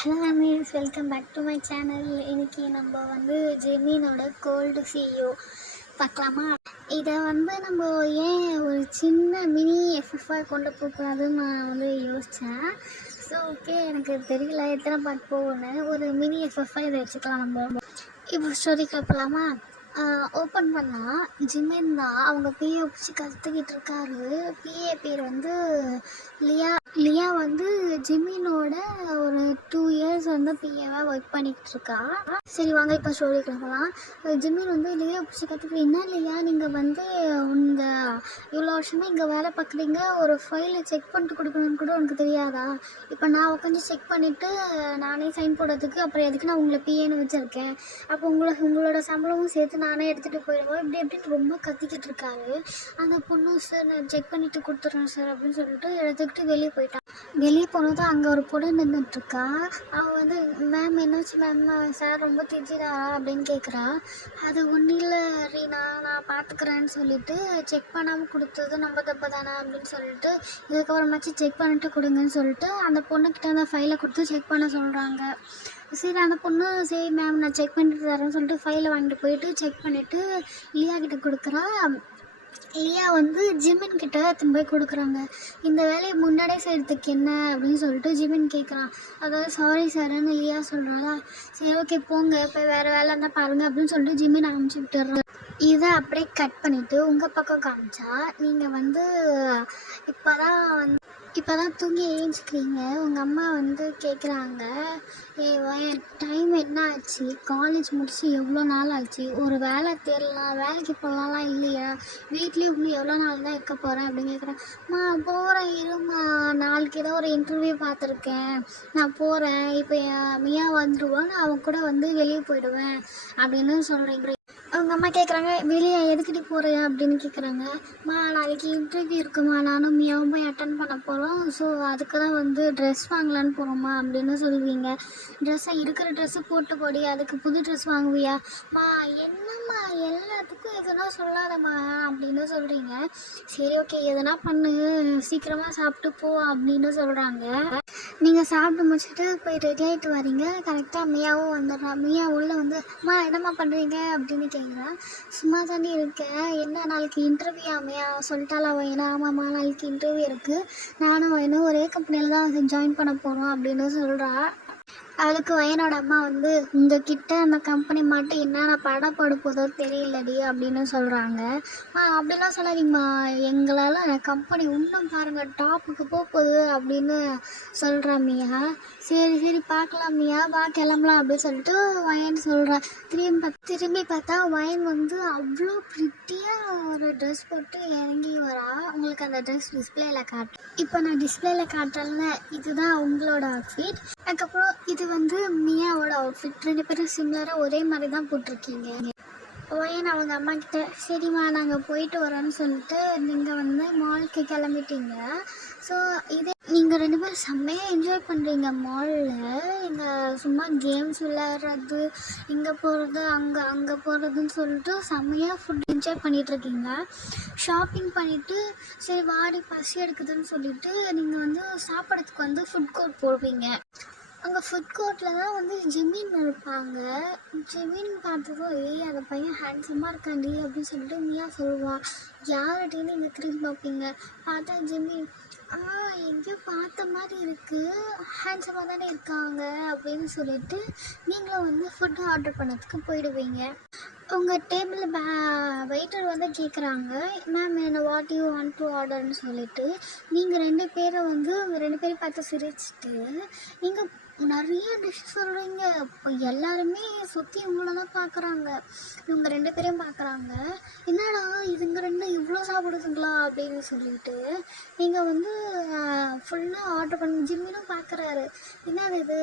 Hello அமீஸ், welcome back to my channel. இன்றைக்கி நம்ம ஜெமீனோட கோல்டு சிஇஓ பார்க்கலாமா? இதை நம்ம ஏன் ஒரு சின்ன மினி எஃப்எஃப்ஆர் கொண்டு போகக்கூடாதுன்னு நான் யோசித்தேன். ஸோ ஓகே, எனக்கு தெரியல எத்தனை பார்ட் போகணுன்னு. ஒரு மினி எஃப்எஃப்ஆர் இதை வச்சுக்கலாம். நம்ம இப்போ ஸ்டோரிக்கு போகலாமா? ஓப்பன் பண்ணால் ஜிமின் தான் அவங்க பிஏ பிடிச்சி கற்றுக்கிட்டு இருக்காரு. பிஏ பேர் லியா. லியா ஜிமினோட ஒரு 2 இயர்ஸ் பிஏவாக ஒர்க் பண்ணிக்கிட்டு இருக்கா. சரி வாங்க இப்போ ஸ்டோரிக்கு போகலாம். ஜிமின் லியா பிடிச்சி கற்றுக்கிட்டு, என்ன லியா நீங்கள் இந்த இவ்வளோ வருஷமாக இங்கே வேலை பார்க்குறீங்க, ஒரு ஃபைலை செக் பண்ணிட்டு கொடுக்கணும்னு கூட உனக்கு தெரியாதா? இப்போ நான் உட்காந்து செக் பண்ணிவிட்டு நானே சைன் போடுறதுக்கு அப்புறம் எதுக்கு நான் உங்களை பிஏன்னு வச்சுருக்கேன்? அப்போ உங்களோட சம்பளமும் சேர்த்து நானே எடுத்துகிட்டு போயிடுவோம் இப்படி எப்படின்னு ரொம்ப கத்திக்கிட்டு இருக்காரு. அந்த பொண்ணு, சார் நான் செக் பண்ணிவிட்டு கொடுத்துட்றேன் சார் அப்படின்னு சொல்லிட்டு எடுத்துக்கிட்டு வெளியே போயிட்டான். வெளியே போனதும் அங்கே ஒரு பொண்ணு நின்றுட்டுருக்கா. அவள் மேம் என்னாச்சு மேம், சார் ரொம்ப திட்டிடாரா அப்படின்னு கேட்குறா. அது ஒன்றும் இல்லை ரீனா, நான் பார்த்துக்கிறேன்னு சொல்லிட்டு செக் பண்ணாமல் கொடுத்தது நம்ம தப்பு தானே அப்படின்னு சொல்லிட்டு இதுக்கப்புறமாச்சு செக் பண்ணிட்டு கொடுங்கன்னு சொல்லிட்டு அந்த பொண்ணுக்கிட்ட அந்த ஃபைலை கொடுத்து செக் பண்ண சொல்கிறாங்க. சரி அந்த பொண்ணு, சரி மேம் நான் செக் பண்ணிட்டு தரேன்னு சொல்லிட்டு ஃபைலை வாங்கிட்டு போயிட்டு செக் பண்ணிவிட்டு லியா கிட்ட கொடுக்குறா. லியா ஜிமின் கிட்ட திரும்ப போய் கொடுக்குறாங்க. இந்த வேலையை முன்னாடியே செய்கிறதுக்கு என்ன அப்படின்னு சொல்லிட்டு ஜிமின் கேட்குறான். அதாவது சாரி சார்ன்னு லியா சொல்கிறாளா. சரி ஓகே போங்க, இப்போ வேறு வேலை இருந்தால் பாருங்கள் அப்படின்னு சொல்லிட்டு ஜிமின் அனுப்பிச்சி விட்டுறான். இதை அப்படியே கட் பண்ணிவிட்டு உங்கள் பக்கம் காமிச்சா நீங்கள் இப்போ தான் தூங்கி எழுஞ்சிக்கிறீங்க. உங்கள் அம்மா கேட்குறாங்க, டைம் என்ன ஆச்சு, காலேஜ் முடிச்சு எவ்வளோ நாள் ஆச்சு, ஒரு வேலை தேடலாம், வேலைக்கு போகலாம்லாம் இல்லையா, வீட்லேயும் இன்னும் எவ்வளோ நாள் தான் இருக்க போகிறேன் அப்படின்னு கேட்குறேன். போகிறேன் இருமா, நாளைக்கு ஏதோ ஒரு இன்டர்வியூ பார்த்துருக்கேன், நான் போகிறேன், இப்போ மியா வந்துடுவான், நான் அவன் கூட வெளியே போயிடுவேன் அப்படின்னு சொல்கிறீங்க. அவங்க அம்மா கேட்குறாங்க, வெளியே எதுக்கிட்டு போகிறேன் அப்படின்னு கேட்குறாங்க. நாளைக்கு இன்டர்வியூ இருக்குமா, நானும் மியாவும் போய் அட்டன் பண்ண போகிறோம், ஸோ அதுக்கு தான் ட்ரெஸ் வாங்கலான்னு போகிறோம்மா அப்படின்னு சொல்லுவீங்க. இருக்கிற ட்ரெஸ்ஸு போட்டு போடி, அதுக்கு புது ட்ரெஸ் வாங்குவியா? என்னம்மா எல்லாத்துக்கும் எதுனா சொல்லாதம்மா அப்படின்னு சொல்கிறீங்க. சரி ஓகே எதனா பண்ணு, சீக்கிரமாக சாப்பிட்டு போ அப்படின்னு சொல்கிறாங்க. நீங்கள் சாப்பிட்டு முடிச்சுட்டு போய் ரெடி ஆகிட்டு வரீங்க. கரெக்டாக மியாவும் வந்துடுறா. மியா உள்ளே என்னம்மா பண்ணுறீங்க அப்படின்னு கேட்குறா. சும்மா தானே இருக்கேன், என்ன நாளைக்கு இன்டர்வியூ மியா சொல்லிட்டாலா வேணா? ஆமாம்மா நாளைக்கு இன்டர்வியூ இருக்குது, நானும் வேணும் ஒரே கம்பெனியில் தான் ஜாயின் பண்ண போகிறோம் அப்படின்னு சொல்கிறா. அவளுக்கு வயனோட அம்மா உங்ககிட்ட அந்த கம்பெனி மட்டும் என்னென்ன படப்படு போதோ தெரியலடி அப்படின்னு சொல்கிறாங்க. அப்படிலாம் சொல்லாதீங்கம்மா, எங்களால் அந்த கம்பெனி இன்னும் பாருங்கள் டாப்புக்கு போகுது அப்படின்னு சொல்கிறா மியா. சரி சரி பார்க்கலாம் மியா, வா கிளம்பலாம் அப்படின்னு சொல்லிட்டு வயன் சொல்கிறா. திரும்பி பார்த்தா வயன் அவ்வளோ ப்ரிட்டியாக ஒரு ட்ரெஸ் போட்டு இறங்கி வரா. உங்களுக்கு அந்த ட்ரெஸ் டிஸ்பிளேயில் காட்டுறேன். இப்போ நான் டிஸ்பிளேயில் காட்டுறேன்ல, இதுதான் உங்களோட அவுட்ஃபிட். அதுக்கப்புறம் இது மியாவோட அவுட்ஃபிட். 2 பேரும் சிமிலராக ஒரே மாதிரி தான் போட்டிருக்கீங்க. ஓயன் அவங்க அம்மா கிட்ட, சரிம்மா நாங்கள் போயிட்டு வரோன்னு சொல்லிட்டு நீங்கள் மாலுக்கு கிளம்பிட்டீங்க. ஸோ இதே நீங்கள் 2 பேரும் செம்மையாக என்ஜாய் பண்ணுறீங்க மாலில். இங்கே சும்மா கேம்ஸ் விளையாடுறது, இங்கே போகிறது அங்கே போகிறதுன்னு சொல்லிட்டு செம்மையாக ஃபுட் என்ஜாய் பண்ணிகிட்ருக்கீங்க. ஷாப்பிங் பண்ணிவிட்டு சரி வாடி பசி எடுக்குதுன்னு சொல்லிவிட்டு நீங்கள் சாப்பிட்றதுக்கு ஃபுட் கோர்ட் போடுவீங்க. அங்கே ஃபுட் கோர்ட்டில் தான் ஜெமீன் இருப்பாங்க. ஜெமீன் பார்த்ததும், அந்த பையன் ஹேண்ட்ஸமாக இருக்காண்டி அப்படின்னு சொல்லிட்டு மியா சொல்லுவாள். யார்கிட்டேன்னு நீங்கள் திரும்பி பார்ப்பீங்க. பார்த்தா ஜெமீன், எங்கேயோ பார்த்த மாதிரி இருக்குது, ஹேண்ட்ஸமாக தானே இருக்காங்க அப்படின்னு சொல்லிட்டு நீங்களும் ஃபுட் ஆர்டர் பண்ணதுக்கு போயிடுவீங்க. உங்கள் டேபிளில் வெயிட்டர் கேட்குறாங்க, மேம் என்ன வாட் யூ வாண்ட் டு ஆர்டர்னு சொல்லிட்டு நீங்கள் 2 பேரும் 2 பேரும் பார்த்து சிரிச்சுட்டு நீங்கள் நிறைய டிஷ் சொல்கிறீங்க. இப்போ எல்லாருமே சுற்றி உங்களை தான் பார்க்குறாங்க. இவங்க 2 பேரையும் பார்க்குறாங்க. என்னடா இதுங்க 2 இவ்வளோ சாப்பிடுதுங்களா அப்படின்னு சொல்லிட்டு நீங்கள் ஃபுல்லாக ஆர்டர் பண்ணி ஜிம்மினும் பார்க்குறாரு. என்னது இது,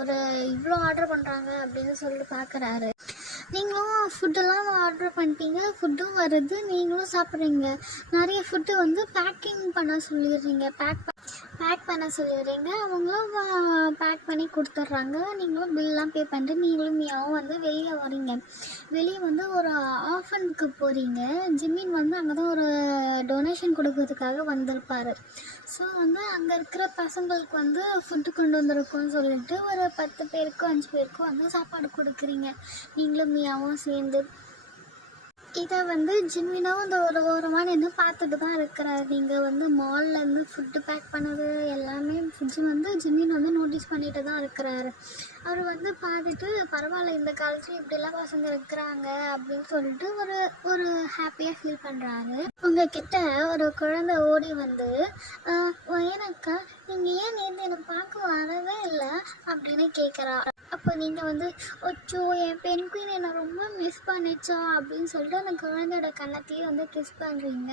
ஒரு இவ்வளோ ஆர்டர் பண்ணுறாங்க அப்படின்னு சொல்லிட்டு பார்க்குறாரு. நீங்களும் ஃபுட்டெல்லாம் ஆர்டர் பண்ணிட்டீங்க, ஃபுட்டும் வருது, நீங்களும் சாப்பிட்றீங்க. நிறைய ஃபுட்டு பேக்கிங் பண்ண சொல்லிடுறீங்க, பேக் பண்ண சொல்லிடுறீங்க. அவங்களும் பேக் பண்ணி கொடுத்துட்றாங்க. நீங்களும் பில்லாம் பே பண்ணிட்டு நீங்களும் மியாவும் வெளியே வரீங்க. வெளியே ஒரு ஆஃபனுக்கு போகிறீங்க. ஜிம்மின் அங்கே தான் ஒரு டொனேஷன் கொடுக்கறதுக்காக வந்திருப்பார். ஸோ வந்து அங்கே இருக்கிற பசங்களுக்கு வந்து ஃபுட்டு கொண்டு வந்திருக்கோன்னு சொல்லிட்டு ஒரு 10 பேருக்கோ 5 பேருக்கோ வந்து சாப்பாடு கொடுக்குறீங்க நீங்களும் மியாவும் சேர்ந்து. இதை வந்து ஜிமினும் இந்த ஒரு ஓரமாக நின்று பார்த்துட்டு தான் இருக்கிறாரு. நீங்கள் வந்து மால்லேருந்து ஃபுட்டு பேக் பண்ணது எல்லாமே ஜிமின் வந்து நோட்டீஸ் பண்ணிட்டு தான் இருக்கிறாரு. அவர் வந்து பார்த்துட்டு பரவாயில்ல இந்த காலத்தில் இப்படிலாம் பசங்க இருக்கிறாங்க அப்படின்னு சொல்லிட்டு ஒரு ஒரு ஹாப்பியாக ஃபீல் பண்ணுறாரு. உங்ககிட்ட ஒரு குழந்தை ஓடி வந்து எனக்கா நீங்கள் ஏன் நேற்று என்னை பார்க்க வரவே இல்லை அப்படின்னு கேட்குறா. அப்போ நீங்கள் வந்து ஒச்சோ என் பெண் குயின் என்னை ரொம்ப மிஸ் பண்ணிச்சா அப்படின்னு சொல்லிட்டு அந்த குழந்தையோட கன்னத்தையே வந்து கிஸ் பண்ணுறீங்க.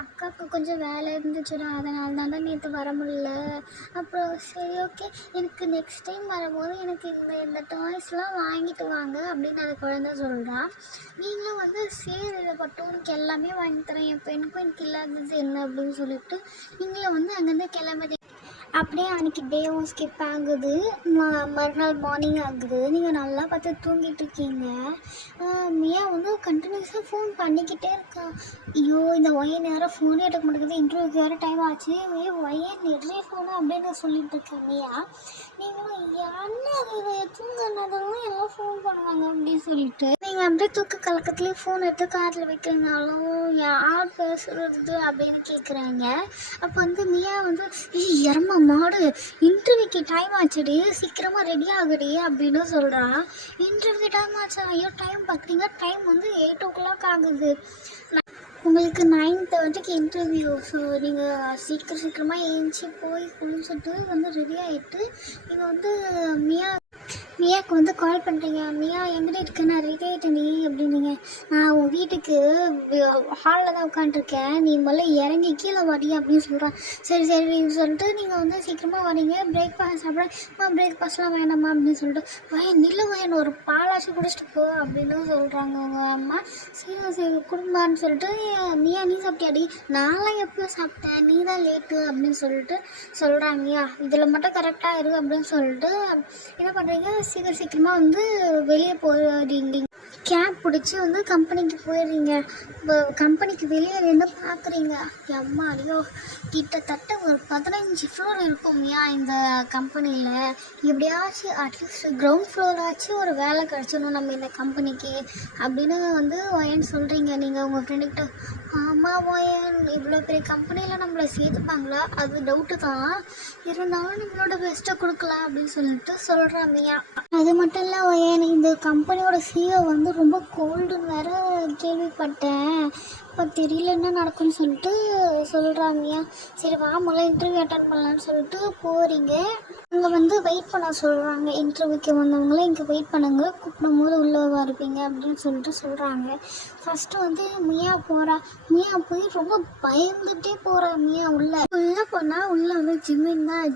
அக்காவுக்கு கொஞ்சம் வேலை இருந்துச்சுடா அதனால தான் நேற்று வர முடியல. அப்புறம் சரி ஓகே எனக்கு நெக்ஸ்ட் டைம் வரும்போது எனக்கு இந்த டாய்ஸ்லாம் வாங்கிட்டு வாங்க அப்படின்னு அந்த குழந்தை சொல்கிறா. நீங்களும் வந்து சரி பட்டு உனக்கு எல்லாமே வாங்கி தரேன் என் பெண் குயின்க்கு இல்லாதது என்ன அப்படின்னு சொல்லிட்டு நீங்களும் வந்து அங்கேருந்து கிளம்புறீங்க. அப்படியே அன்றைக்கி டேவும் ஸ்கிப் ஆகுது. மறுநாள் மார்னிங் ஆகுது. நீங்கள் நல்லா பார்த்து தூங்கிட்டு இருக்கீங்க. மியா வந்து கண்டினியூஸாக ஃபோன் பண்ணிக்கிட்டே இருக்கா. ஐயோ இந்த ஒயன் யாரும் ஃபோனே எடுக்க மாட்டேங்குது, இன்டர்வியூக்கு வேறு டைம் ஆச்சு, ஒயன் நிறைய ஃபோனு அப்படின்னு சொல்லிட்டு இருக்கேன் மியா. நீங்களும் என்ன அது தூங்கினதெல்லாம் எல்லாம் ஃபோன் பண்ணுவாங்க அப்படின்னு சொல்லிட்டு நீங்கள் அப்படியே தூக்க கலக்கத்துலேயே ஃபோன் எடுத்து காதில் வைக்கிறீங்களும் யார் பேசுகிறது அப்படின்னு கேட்குறாங்க. அப்போ வந்து மியா வந்து இறமா மாடு இன்டர்வியூக்கு டைம் ஆச்சுடி சீக்கிரமாக ரெடி ஆகுடி அப்படின்னு சொல்கிறா. இன்டர்வியூ டைம் ஆச்சா? ஐயோ டைம் பார்க்குறீங்க, டைம் வந்து 8 o'clock ஆகுது. உங்களுக்கு 9:30க்கு இன்டர்வியூ. ஸோ நீங்கள் சீக்கிரமாக ஏஞ்சி போய் குளிச்சுட்டு வந்து ரெடி ஆகிட்டு நீங்கள் வந்து மியாவுக்கு வந்து கால் பண்ணுறீங்க. மியா எங்கிட்ட இருக்க நான் ரெடி ஆகிட்டேன் நீ அப்படின்னீங்க. நான் உன் வீட்டுக்கு ஹாலில் தான் உட்காந்துருக்கேன், நீ முதல்ல இறங்கி கீழே வாடி அப்படின்னு சொல்கிறேன். சரி சரின்னு சொல்லிட்டு நீங்கள் வந்து சீக்கிரமாக வரீங்க. பிரேக்ஃபாஸ்ட் சாப்பிட பிரேக்ஃபாஸ்ட்லாம் வேணாமா அப்படின்னு சொல்லிட்டு வயன் ஒரு பாலாச்சு குடிச்சிட்டு போ அப்படின்னு சொல்கிறாங்க உங்கள் அம்மா. சரி குடும்பான்னு சொல்லிட்டு மியா நீ சாப்பிட்டியாடி? நான்லாம் எப்போ சாப்பிட்டேன், நீ தான் லேட்டு அப்படின்னு சொல்லிட்டு சொல்கிறாங்கய்யா. இதில் மட்டும் கரெக்டாக இரு அப்படின்னு சொல்லிட்டு என்ன பண்ணுறீங்க, சீக்கிரமாக வந்து வெளியே போயிடுறீங்க. கேப் பிடிச்சி வந்து கம்பெனிக்கு போயிடுறீங்க. இப்போ கம்பெனிக்கு வெளியே இருந்து பார்க்குறீங்க. அம்மா ஐயோ கிட்டத்தட்ட ஒரு 15 ஃப்ளோர் இருக்கும்யா இந்த கம்பெனியில். எப்படியாச்சும் அட்லீஸ்ட் கிரவுண்ட் ஃப்ளோராச்சும் ஒரு வேலை கிடச்சிடணும் நம்ம இந்த கம்பெனிக்கு அப்படின்னு வந்து ஒயன் சொல்கிறீங்க நீங்கள் உங்கள் ஃப்ரெண்டுக்கிட்ட. ஆமாம் ஒயன் இவ்வளோ பெரிய கம்பெனியில் நம்மளை சேர்த்துப்பாங்களா அது டவுட்டு தான், இருந்தாலும் நம்மளோட பெஸ்ட்டை கொடுக்கலாம் அப்படின்னு சொல்லிட்டு சொல்கிறாங்கய்யா. அது மட்டும் இல்லை ஒயன் இந்த கம்பெனியோட சிஇஓ வந்து ரொம்ப கோல்டுன்னு வேற கேள்விப்பட்டேன். இப்போ தெரியல என்ன நடக்கும்னு சொல்லிட்டு சொல்கிறாங்கய்யா. சரி வா முதல்ல இன்டர்வியூ அட்டன் பண்ணலான்னு சொல்லிட்டு போகிறீங்க. அங்கே வந்து வெயிட் பண்ண சொல்கிறாங்க. இன்டர்வியூக்கு வந்தவங்களே இங்கே வெயிட் பண்ணுங்க, கூப்பிடும் போது உள்ளே இருப்பீங்க அப்படின்னு சொல்லிட்டு சொல்கிறாங்க. ஃபஸ்ட்டு வந்து மியா போகிறா. மியா போய் ரொம்ப பயந்துகிட்டே போகிறா. மியா உள்ளே போனால் உள்ளே வந்து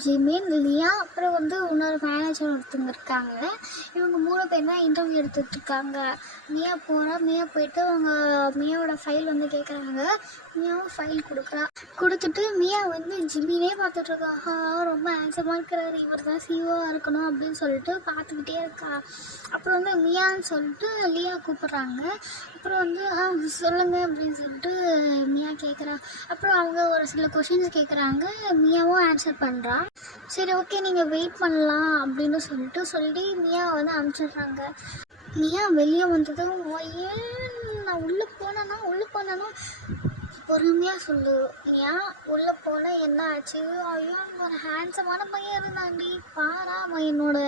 ஜிமின் லியா அப்புறம் வந்து இன்னொரு மேனேஜர் ஒருத்தவங்க இருக்காங்க. இவங்க 3 பேர் தான் இன்டர்வியூ எடுத்துகிட்டு இருக்காங்க. மியா போயிட்டு அவங்க மியாவோட ஃபைல் வந்து கேட்குறாங்க. மியாவும் ஃபைல் கொடுத்துட்டு மியா வந்து ஜிமினே பார்த்துட்ருக்கா. ரொம்ப ஹேண்ட்ஸமாக இருக்கிறாரு, இவர் தான் சிஓவாக இருக்கணும் அப்படின்னு சொல்லிட்டு பார்த்துக்கிட்டே இருக்கா. அப்புறம் வந்து மியான்னு சொல்லிட்டு லியா கூப்பிட்றாங்க. அப்புறம் வந்து சொல்லுங்கள் அப்படின்னு சொல்லிட்டு மியா கேட்குறா. அப்புறம் அவங்க ஒரு சில கொஷின்ஸ் கேட்குறாங்க. மியாவும் ஆன்சர் பண்ணுறா. சரி ஓகே நீங்கள் வெயிட் பண்ணலாம் அப்படின்னு சொல்லி மியா வந்து அனுப்பிச்சிடுறாங்க. மியா வெளியே வந்ததும் ஏன் நான் உள்ளே போனேன்னா பொறுமையாக சொல்லு. மியா உள்ளே போனால் என்ன ஆச்சு? ஐயோ ஒரு ஹேண்ட்ஸமான பையன் இருந்தாண்டி, பாரா அவன் என்னோட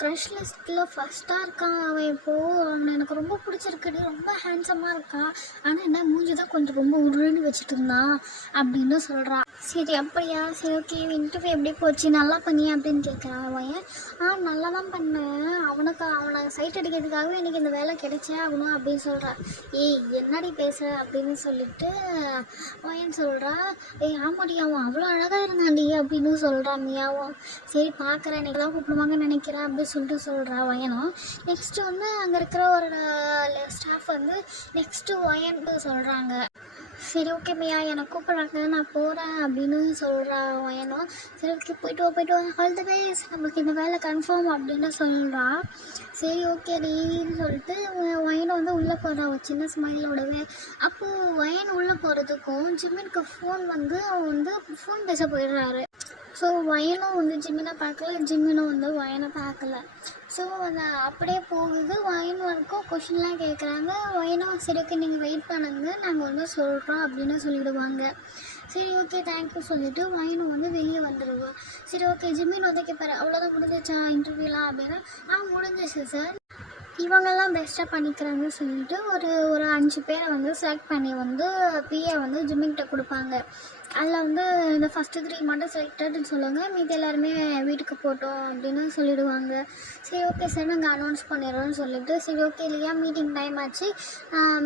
க்ரஷ் லிஸ்ட்டில் ஃபஸ்ட்டாக இருக்கான். அவன் இப்போது அவனை எனக்கு ரொம்ப பிடிச்சிருக்குடி, ரொம்ப ஹேண்ட்ஸமாக இருக்கான். ஆனால் என்ன மூஞ்சி தான் கொஞ்சம் ரொம்ப உருன்னு வச்சுட்டு இருந்தான் அப்படின்னு சொல்கிறான். சரி அப்படியா, சரி ஓகே இன்டர்வியூ எப்படி போச்சு, நல்லா பண்ணியா அப்படின்னு கேட்குறான் அவன். நல்லா தான் பண்ணேன், அவனை சைட் அடிக்கிறதுக்காகவே எனக்கு இந்த வேலை கிடைச்சே ஆகணும் அப்படின்னு சொல்கிறான். என்னடி பேசுகிற அப்படின்னு சொல்லிட்டு ஒயன் சொல்கிறா. ஆமாடி அவன் அவ்வளோ அழகாக இருந்தாண்டி அப்படின்னு சொல்கிறான் மியாவும். சரி பார்க்குறேன் எனக்குலாம் கூப்பிடுவாங்கன்னு நினைக்கிறேன் அப்படின்னு சொல்லிட்டு சொல்கிறா ஒயனும். நெக்ஸ்ட்டு வந்து அங்கே இருக்கிற ஒரு ஸ்டாஃப் வந்து நெக்ஸ்ட்டு ஒயன் சொல்கிறாங்க. சரி ஓகே மியா என்னை கூப்பிட்றாங்க நான் போகிறேன் அப்படின்னு சொல்கிறா வயனும். சரி ஓகே போயிட்டு வா ஆல் த பெஸ்ட் நம்மளுக்கு இந்த வேலை கன்ஃபார்ம் அப்படின்னு சொல்கிறான். சரி ஓகே டீன்னு சொல்லிட்டு வயனை வந்து உள்ளே போகிறான் ஒரு சின்ன ஸ்மைலோடவே. அப்போது வயன் உள்ளே போகிறதுக்கும் ஜிம்மினுக்கு ஃபோன் வந்து அவன் வந்து ஃபோன் பேச போயிடுறாரு. ஸோ வயனும் வந்து ஜிம்மினை பார்க்கல, ஜிம்மினும் வந்து வயனை பார்க்கல. ஸோ அந்த அப்படியே போகுது. வயன் வரைக்கும் கொஷின்லாம் கேட்குறாங்க. வயனும் சரி ஓகே நீங்கள் வெயிட் பண்ணுங்க நாங்கள் வந்து சொல்கிறோம் அப்படின்னு சொல்லிவிடுவாங்க. சரி ஓகே தேங்க்யூ சொல்லிவிட்டு வயனும் வந்து வெளியே வந்துடுவான். சரி ஓகே ஜிம்மின் வந்து கேட்பாரு அவ்வளோதான் முடிஞ்சிச்சா இன்டர்வியூலாம் அப்படின்னா முடிஞ்சிச்சு சார் இவங்கெல்லாம் பெஸ்ட்டாக பண்ணிக்கிறாங்கன்னு சொல்லிட்டு ஒரு 5 பேரை வந்து செலக்ட் பண்ணி வந்து பிஏ வந்து ஜிம்மின்கிட்ட கொடுப்பாங்க. அதில் வந்து இந்த ஃபஸ்ட்டு 3 மட்டும் செலக்டட்னு சொல்லுவாங்க, மீதி எல்லாருமே வீட்டுக்கு போட்டோம் அப்படின்னு சொல்லிவிடுவாங்க. சரி ஓகே சார் நாங்கள் அனௌன்ஸ் பண்ணிடுறோம்னு சொல்லிட்டு சரி ஓகே இல்லையா மீட்டிங் டைம் ஆச்சு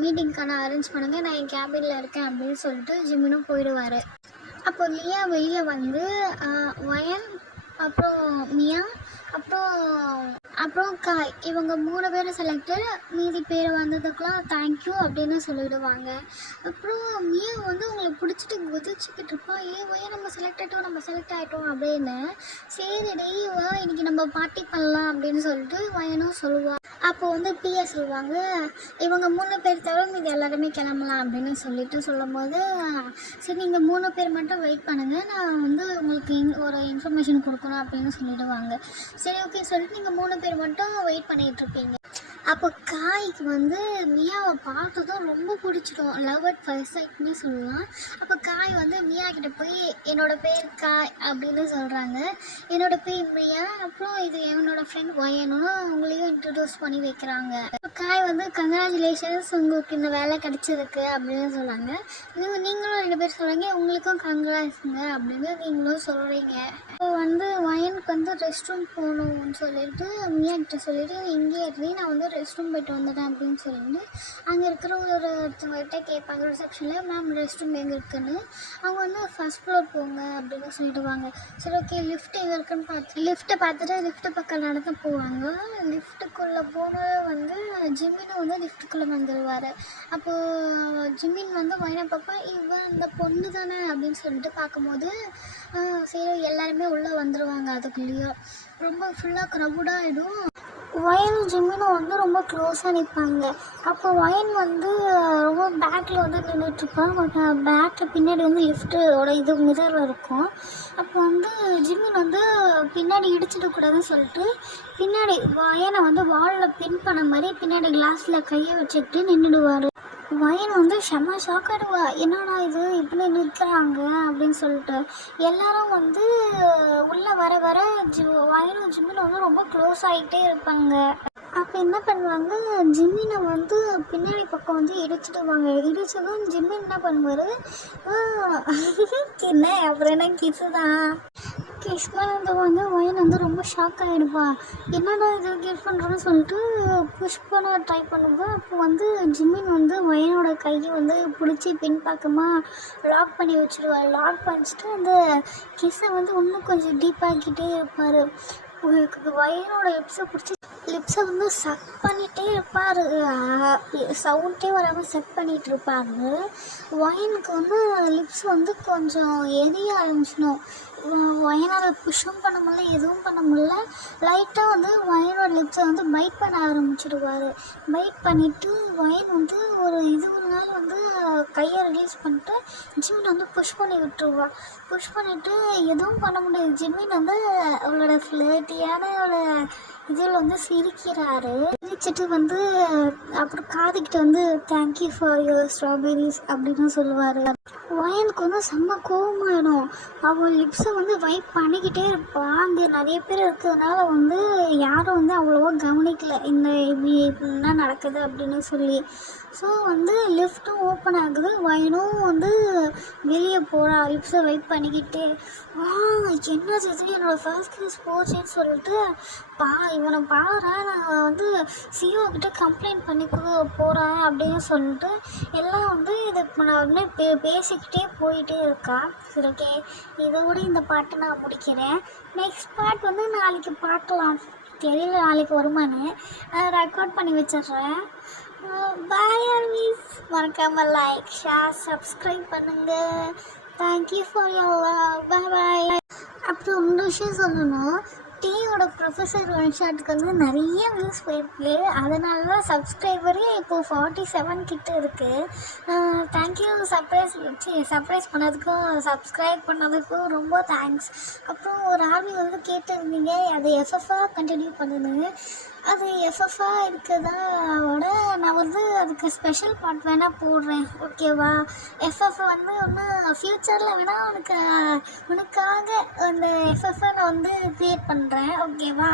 மீட்டிங்க்கான அரேஞ்ச் பண்ணுங்கள் நான் என் கேபினில் இருக்கேன் அப்படின்னு சொல்லிட்டு ஜிம்மினும் போயிடுவார். அப்போ லியா வெளியே வந்து வயன் அப்புறம் மியா அப்புறம் காய் இவங்க 3 பேரும் செலக்டட். மீதி பேர் வந்ததுக்கெலாம் தேங்க்யூ அப்படின்னு சொல்லிவிடுவாங்க. அப்புறம் மியா வந்து உங்களுக்கு பிடிச்சிட்டு குதிச்சுக்கிட்டு இருப்பான். வயன் நம்ம செலக்ட் ஆகிட்டோம் அப்படின்னு. சரி வா இன்னைக்கு நம்ம பார்ட்டி பண்ணலாம் அப்படின்னு சொல்லிட்டு வயனும் சொல்லுவாள். அப்போது வந்து பிஏ சொல்லுவாங்க இவங்க 3 பேர் தவிர மீதி எல்லாருமே கிளம்பலாம் அப்படின்னு சொல்லும் போது சரி நீங்கள் 3 பேர் மட்டும் வெயிட் பண்ணுங்கள் நான் வந்து உங்களுக்கு ஒரு இன்ஃபர்மேஷன் கொடுக்கணும் அப்படின்னு சொல்லிடுவாங்க. சரி ஓகே சொல்லிட்டு நீங்கள் 3 பேர் மட்டும் வெயிட் பண்ணிகிட்ருப்பீங்க. அப்போ காய்க்கு வந்து மியாவை பார்த்ததும் ரொம்ப பிடிச்சிடும். லவ் அட் ஃபர்ஸ்ட் சைட்னே சொல்லலாம். அப்போ காய் வந்து மியா கிட்ட போய் என்னோட பேர் காய் அப்படின்னு சொல்கிறாங்க. என்னோட பேர் மியா அப்புறம் இது என்னோட ஃப்ரெண்ட் வயனும் அவங்களையும் இன்ட்ரடியூஸ் பண்ணி வைக்கிறாங்க. காய் வந்து கங்க்ராச்சுலேஷன்ஸ் உங்களுக்கு இந்த வேலை கிடச்சிருக்கு அப்படின்னு சொல்கிறாங்க. நீங்களும் 2 பேர் சொல்கிறீங்க உங்களுக்கும் கங்க்ராட்ஸுங்க அப்படின்னு நீங்களும் சொல்கிறீங்க. இப்போ வந்து வயனுக்கு வந்து ரெஸ்ட் ரூம் போகணும்னு சொல்லிட்டு மியா கிட்ட சொல்லிவிட்டு இங்கேயே இருந்து நான் வந்து ரெஸ்ட் ரூம் போய்ட்டு வந்துட்டேன் அப்படின்னு சொல்லிட்டு அங்கே இருக்கிற ஒருத்தவங்ககிட்ட கேட்பாங்க ரிசப்ஷனில் மேம் ரெஸ்ட் ரூம் எங்கே இருக்குன்னு. அவங்க வந்து ஃபஸ்ட் ஃப்ளோர் போங்க அப்படின்னு சொல்லிடுவாங்க. சரி ஓகே லிஃப்ட் எங்கே இருக்குன்னு லிஃப்ட்டை பார்த்துட்டு லிஃப்ட்டு பக்கம் நடந்து போவாங்க. லிஃப்ட்டுக்குள்ளே போனது வந்து ஜிம்மினும் வந்து லிஃப்ட்டுக்குள்ளே வந்துடுவார். அப்போது ஜிம்மின் வந்து வயனை பார்ப்பா இவன் அந்த பொண்ணு தானே அப்படின்னு சொல்லிட்டு பார்க்கும்போது சரி எல்லாருமே உள்ளே வந்துடுவாங்க. அதுக்குள்ளேயும் ரொம்ப ஃபுல்லாக க்ரௌடாகிடும். வயனும் ஜிம்மினும் வந்து ரொம்ப க்ளோஸாக நிற்பாங்க. அப்போ வயன் வந்து ரொம்ப பேக்கில் வந்து நின்றுட்டுருப்பான். பட் பேக்கில் பின்னாடி வந்து லிஃப்ட்டோட இது மிரர் இருக்கும். அப்போ வந்து ஜிம்மின் வந்து பின்னாடி இடிச்சிடக்கூடாதுன்னு சொல்லிட்டு பின்னாடி வயனை வந்து வாலில் பின் பண்ண மாதிரி பின்னாடி கிளாஸில் கையை வச்சுக்கிட்டு நின்றுடுவார். வயன் வந்து செம்ம ஷாக்காடுவா என்னடா இது இப்படி நிற்கிறாங்க அப்படின்னு சொல்லிட்டு. எல்லாரும் வந்து உள்ளே வர வயனும் ஜிம்மினும் வந்து ரொம்ப க்ளோஸ் ஆகிட்டே இருப்பாங்க. அப்போ என்ன பண்ணுவாங்க ஜிம்மினை வந்து பின்னாடி பக்கம் வந்து இடிச்சிடுவாங்க. இடிச்சதும் ஜிம்மின் என்ன பண்ணுவார் என்ன அப்புறம் என்ன கிசு தான் கிஸ் பண்ணது வந்து வயன் வந்து ரொம்ப ஷாக் ஆகிடுவா. என்னடா இது கிஸ் பண்ணுறோன்னு சொல்லிட்டு புஷ் பண்ண ட்ரை பண்ணுவேன். அப்போ வந்து ஜிம்மின் வந்து வயனோட கையை வந்து பிடிச்சி பின்பக்கமாக லாக் பண்ணி வச்சுருவார். லாக் பண்ணிச்சிட்டு அந்த கிஸ்ஸை வந்து இன்னும் கொஞ்சம் டீப்பாக்கிட்டே இருப்பார். வயனோட லிப்ஸை வந்து சக் பண்ணிகிட்டே இருப்பார். சவுண்டே வராமல் செக் பண்ணிகிட்டு இருப்பாங்க. வயனுக்கு வந்து லிப்ஸ் வந்து கொஞ்சம் எரிய ஆரம்பிச்சிடும். வயனால் புஷ்ஷும் பண்ண முடியல எதுவும் பண்ண முடியல. லைட்டாக வந்து வயனோட லிப்ஸை வந்து பைட் பண்ண ஆரம்பிச்சிடுவார். பைட் பண்ணிவிட்டு வயன் வந்து ஒரு நாள் வந்து கையை ரிலீஸ் பண்ணிட்டு ஜிம்மின் வந்து புஷ் பண்ணி விட்டுருவாள். புஷ் பண்ணிவிட்டு எதுவும் பண்ண முடியாது. ஜிம்மின் வந்து அவளோட ஃப்ளர்ட்டியான இதில் வந்து சிரிக்கிறாரு. சிரிச்சிட்டு வந்து அப்புறம் காதுகிட்ட வந்து தேங்க்யூ ஃபார் யுவர் ஸ்ட்ராபெரிஸ் அப்படின்னு சொல்லுவார். வயனுக்கு வந்து செம்ம கோவமாயிடும். அவள் லிப்ஸை வந்து வைப் பண்ணிக்கிட்டே இருப்பாள். அங்கே நிறைய பேர் இருக்கிறதுனால வந்து யாரும் வந்து அவ்வளோவா கவனிக்கல என்ன நடக்குது அப்படின்னு சொல்லி. ஸோ வந்து லிஃப்ட்டும் ஓப்பன் ஆகுது. வயனும் வந்து வெளியே போகிறா லிப்ஸை வைப் பண்ணிக்கிட்டே. என்ன இது என்னோடய ஃபர்ஸ்ட் கிஸ் போச்சுன்னு சொல்லிட்டு இவனை பாடுறேன் நான் வந்து சிஓ கிட்ட கம்ப்ளைண்ட் பண்ணி போகிறேன் அப்படின்னு சொல்லிட்டு எல்லாம் வந்து இதை நான் உடனே பேசிக்கிட்டே போயிட்டே இருக்கா. சரி ஓகே இதோட இந்த பாட்டை நான் முடிக்கிறேன். நெக்ஸ்ட் பார்ட் வந்து நாளைக்கு பார்க்கலாம். தெரியல நாளைக்கு வருமானு ரெக்கார்ட் பண்ணி வச்சிடுறேன். Bye always. மறக்காமல் லைக் ஷேர் சப்ஸ்கிரைப் பண்ணுங்கள். Thank you for your love. Bye bye. அப்புறம் இன்னொரு விஷயம் சொல்லணும், டீயோட ப்ரொஃபஸர் ஒன் ஷாட்டுக்கு வந்து நிறைய வியூஸ் போயிருக்கு. அதனால தான் சப்ஸ்கிரைபரே இப்போது 47 கிட்ட இருக்குது. தேங்க்யூ. சர்ப்ரைஸ் பண்ணதுக்கும் சப்ஸ்கிரைப் பண்ணதுக்கும் ரொம்ப தேங்க்ஸ். அப்புறம் ஒரு ஆர்மி வந்து கேட்டிருந்தீங்க அதை எஃப்எஃப்ஆக கண்டினியூ பண்ணுங்க. அது எஃப்எஃப்ஆக இருக்கிறதோட நான் வந்து அதுக்கு ஸ்பெஷல் பார்ட் வேணால் போடுறேன், ஓகேவா? எஃப்எஃப் வந்து ஒன்று ஃப்யூச்சரில் வேணால் உனக்காக அந்த எஃப்எஃப்ஐ நான் வந்து க்ரியேட் பண்ணுறேன், ஓகேவா?